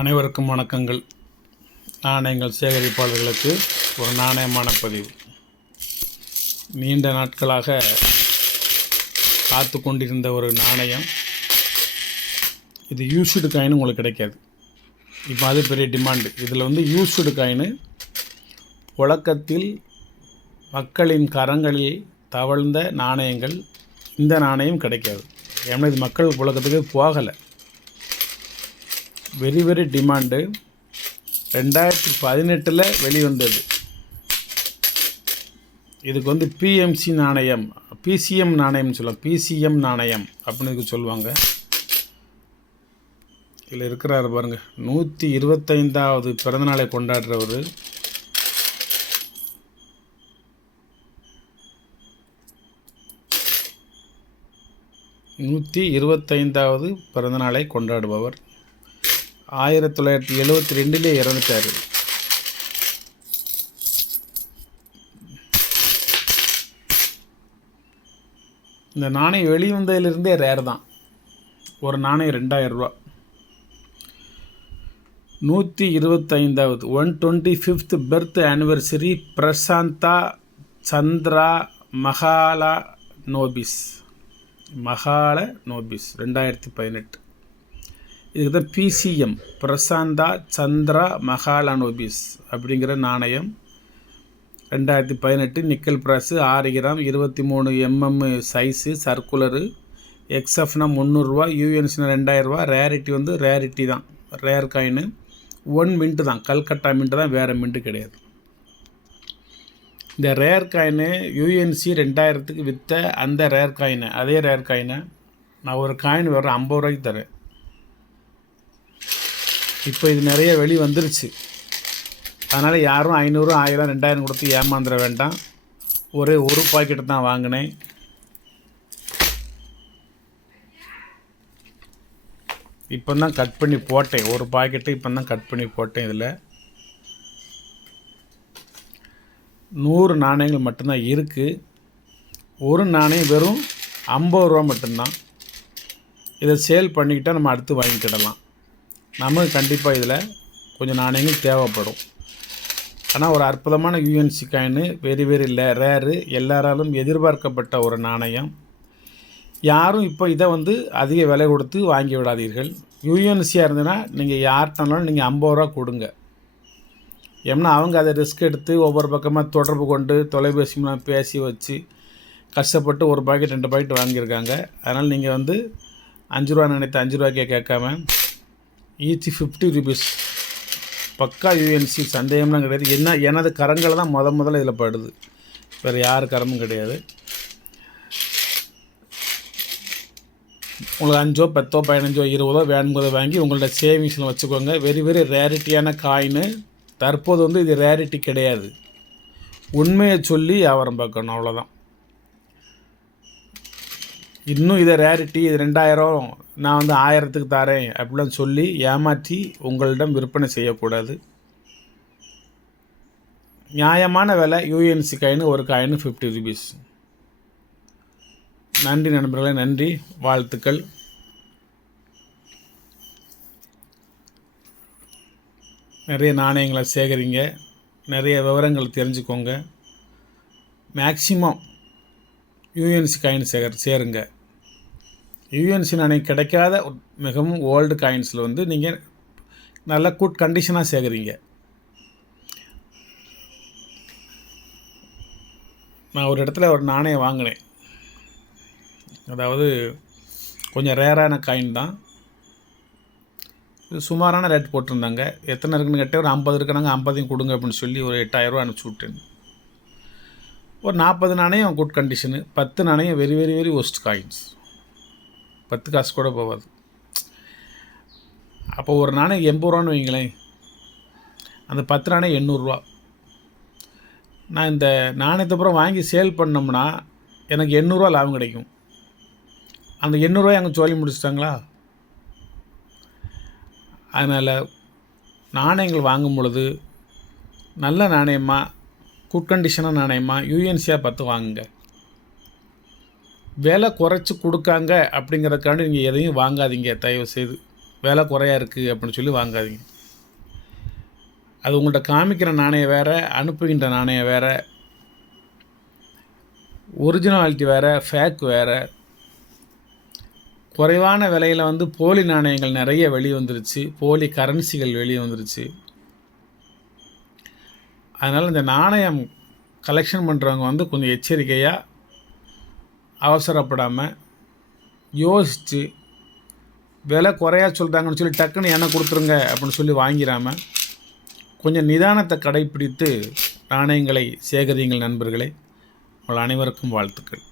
அனைவருக்கும் வணக்கங்கள். நாணயங்கள் சேகரிப்பாளர்களுக்கு ஒரு நாணயமான பதிவு. நீண்ட நாட்களாக காத்து கொண்டிருந்த ஒரு நாணயம். இது யூஸ்டு காயின் உங்களுக்கு கிடைக்காது. இப்போ அது பெரிய டிமாண்டு. இதில் யூஸ்டு காயின் புழக்கத்தில் மக்களின் கரங்களில் தவழ்ந்த நாணயங்கள். இந்த நாணயம் கிடைக்காது. ஏன்னா இது மக்கள் புழக்கத்துக்கு போகலை. Very demand. 2018 வெளிவந்தது. இதுக்கு பிஎம்சி நாணயம், பிசிஎம் நாணயம்னு சொல்லலாம். பிசிஎம் நாணயம் அப்படின்னு சொல்லுவாங்க. இதில் இருக்கிறாரு பாருங்கள், 125வது பிறந்தநாளை கொண்டாடுறவர். பிறந்தநாளை கொண்டாடுபவர். 1972 இறந்துட்டார். இந்த நாணயம் வெளிவந்ததிலிருந்தே ரேர் தான். ஒரு நாணயம் 2000 ரூபா. 125வது 125th பர்த் ஆனிவர்சரி பிரசாந்தா சந்திரா மகாலனோபிஸ் 2018. இதுக்கு தான் பிசிஎம், பிரசாந்தா சந்திரா மகாலனோபிஸ் அப்படிங்கிற நாணயம். 2018 nickel brass, 6 gram, 23 mm size, circular. எக்ஸ்எஃப்னா 300 ரூபா, யூஎன்சினா 2000 ரூபா. ரேரிட்டி தான், ரேர் காயின். 1 மின்ட்டு தான், கல்கட்டா மின்ட்டு தான், வேறு மின்ட்டு கிடையாது. இந்த ரேர் காயினு யூஎன்சி 2000க்கு விற்ற அந்த ரேர் காயினை, அதே ரேர் காயினை நான் ஒரு காயின் வர 50 ரூபாய்க்கு தரேன். இப்போ இது நிறைய வெளி வந்துருச்சு. அதனால் யாரும் 500, 1000, 2000 கொடுத்து ஏமாந்துட வேண்டாம். ஒரு பாக்கெட்டு தான் வாங்கினேன். இப்போ தான் கட் பண்ணி போட்டேன். ஒரு பாக்கெட்டு இப்போ தான் கட் பண்ணி போட்டேன். இதில் 100 நாணயங்கள் மட்டும்தான் இருக்குது. ஒரு நாணயம் வெறும் 50 ரூபா மட்டும்தான். இதை சேல் பண்ணிக்கிட்டால் நம்ம அடுத்து வாங்கிக்கிடலாம். நமக்கு கண்டிப்பாக இதில் கொஞ்சம் நாணயங்கள் தேவைப்படும். ஆனால் ஒரு அற்புதமான யூஎன்சி காயின், வெரி ரேரு, எல்லாராலும் எதிர்பார்க்கப்பட்ட ஒரு நாணயம். யாரும் இப்போ இதை அதிக விலை கொடுத்து வாங்கி விடாதீர்கள். யூஎன்சியாக இருந்ததுன்னா நீங்கள் யார்கிட்டனாலும் நீங்கள் 50 ரூபா கொடுங்க. ஏன்னா அவங்க அதை ரிஸ்க் எடுத்து ஒவ்வொரு பக்கமாக தொடர்பு கொண்டு தொலைபேசி மூலம் பேசி வச்சு கஷ்டப்பட்டு ஒரு பாக்கெட் 2 பாக்கெட் வாங்கியிருக்காங்க. அதனால் நீங்கள் 5 ரூபா நினைத்து 5 ரூபாய்க்கே கேட்காம ஈச் 50 rupees பக்கா யூஎன்சி, சந்தேகம்லாம் கிடையாது. எனது கரங்களை தான் முதல்ல இதில் படுது, வேறு யார் கரமும் கிடையாது. உங்களுக்கு 5, 10, 15, 20 வேணும்போது வாங்கி உங்களோட சேவிங்ஸில் வச்சுக்கோங்க. வெரி ரேரிட்டியான காயின். தற்போது இது ரேரிட்டி கிடையாது. உண்மையை சொல்லி வியாபாரம் பார்க்கணும், அவ்வளோதான். இன்னும் இதை ரேரிட்டி, இது 2000, நான் 1000க்கு தரேன் அப்படிலாம் சொல்லி ஏமாற்றி உங்களிடம் விற்பனை செய்யக்கூடாது. நியாயமான விலை யூஎன்சி காயின், ஒரு காயின் 50 rupees. நன்றி நண்பர்களே, நன்றி, வாழ்த்துக்கள். நிறைய நாணயங்களை சேகரிங்க, நிறைய விவரங்கள் தெரிஞ்சுக்கோங்க. மேக்சிமம் யூஎன்சி காயின் சேருங்க. யூஎன்சி நாணயம் கிடைக்காத மிகவும் ஓல்டு காயின்ஸில் நீங்கள் நல்ல குட் கண்டிஷனாக சேகரிங்க. நான் ஒரு இடத்துல ஒரு நாணயம் வாங்கினேன். அதாவது கொஞ்சம் ரேரான காயின் தான். சுமாரான ரேட் போட்டிருந்தாங்க. எத்தனை இருக்குன்னு கேட்டால் ஒரு 50 இருக்கிறாங்க, 50 கொடுங்க அப்படின்னு சொல்லி ஒரு 8000 ரூபா அனுப்பிச்சி விட்டேன். ஒரு 40 நாணயம் குட் கண்டிஷனு, 10 நாணயம் வெரி ஒஸ்ட் காயின்ஸ். 10 காசு கூட போகாது. அப்போ ஒரு நாணயம் 80 ரூபான்னு வைங்களேன், அந்த 10 நாணயம் 800 ரூபா. நான் இந்த நாணயத்தை அப்புறம் வாங்கி சேல் பண்ணோம்னா எனக்கு 800 ரூபா லாபம் கிடைக்கும். அந்த 800 ரூபாய் அங்கே சொல்லி முடிச்சிட்டாங்களா. அதனால் நாணயங்கள் வாங்கும் பொழுது நல்ல நாணயமாக, குட் கண்டிஷனாக நாணயமாக, யூஎன்சியாக பார்த்து வாங்குங்க. விலை குறைச்சி கொடுக்காங்க அப்படிங்கிறதுக்காண்டி நீங்கள் எதையும் வாங்காதீங்க தயவுசெய்து. விலை குறையா இருக்குது அப்படின்னு சொல்லி வாங்காதீங்க. அது உங்கள்கிட்ட காமிக்கிற நாணயம் வேறு, அனுப்புகின்ற நாணயம் வேறு, ஒரிஜினாலிட்டி வேறு, ஃபேக் வேறு. குறைவான விலையில் வந்து போலி நாணயங்கள் நிறைய வெளியே வந்துருச்சு, போலி கரன்சிகள் வெளியே வந்துருச்சு. அதனால் இந்த நாணயம் கலெக்ஷன் பண்ணுறவங்க வந்து கொஞ்சம் எச்சரிக்கையாக, அவசரப்படாமல், யோசித்து, விலை குறையா சொல்கிறாங்கன்னு சொல்லி டக்குன்னு எண்ணெய் கொடுத்துருங்க அப்படின்னு சொல்லி வாங்கிடாமல், கொஞ்சம் நிதானத்தை கடைப்பிடித்து நாணயங்களை சேகரியுங்கள் நண்பர்களே. உங்கள் அனைவருக்கும் வாழ்த்துக்கள்.